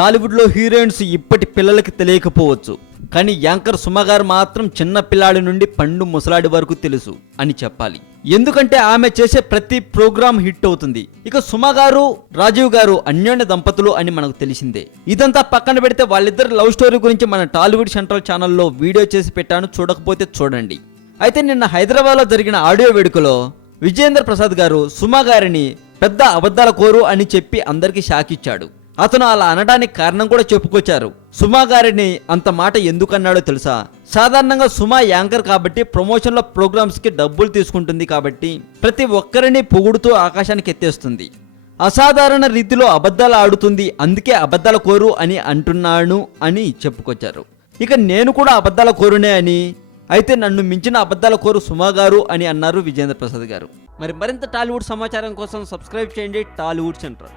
టాలీవుడ్లో హీరోయిన్స్ ఇప్పటి పిల్లలకి తెలియకపోవచ్చు, కానీ యాంకర్ సుమ గారు మాత్రం చిన్న పిల్లాడి నుండి పండు ముసలాడి వరకు తెలుసు అని చెప్పాలి. ఎందుకంటే ఆమె చేసే ప్రతి ప్రోగ్రామ్ హిట్ అవుతుంది. ఇక సుమ గారు రాజీవ్ గారు అన్యోన్య దంపతులు అని మనకు తెలిసిందే. ఇదంతా పక్కన పెడితే వాళ్ళిద్దరు లవ్ స్టోరీ గురించి మన టాలీవుడ్ సెంట్రల్ ఛానల్లో వీడియో చేసి పెట్టాను, చూడకపోతే చూడండి. అయితే నిన్న హైదరాబాద్లో జరిగిన ఆడియో వేడుకలో విజయేంద్ర ప్రసాద్ గారు సుమ గారిని పెద్ద అబద్ధాల కోరు అని చెప్పి అందరికీ షాక్ ఇచ్చాడు. అతను అలా అనడానికి కారణం కూడా చెప్పుకొచ్చారు. సుమా గారిని అంత మాట ఎందుకన్నాడో తెలుసా? సాధారణంగా సుమా యాంకర్ కాబట్టి ప్రమోషన్లో ప్రోగ్రామ్స్కి డబ్బులు తీసుకుంటుంది కాబట్టి ప్రతి ఒక్కరిని పొగుడుతూ ఆకాశానికి ఎత్తేస్తుంది. అసాధారణ రీతిలో అబద్ధాలు ఆడుతుంది, అందుకే అబద్ధాల కోరు అని అంటున్నాను అని చెప్పుకొచ్చారు. ఇక నేను కూడా అబద్ధాల కోరునే అని, అయితే నన్ను మించిన అబద్ధాల కోరు సుమా గారు అని అన్నారు విజయేంద్ర ప్రసాద్ గారు. మరింత టాలీవుడ్ సమాచారం కోసం సబ్స్క్రైబ్ చేయండి టాలీవుడ్ సెంట్రల్.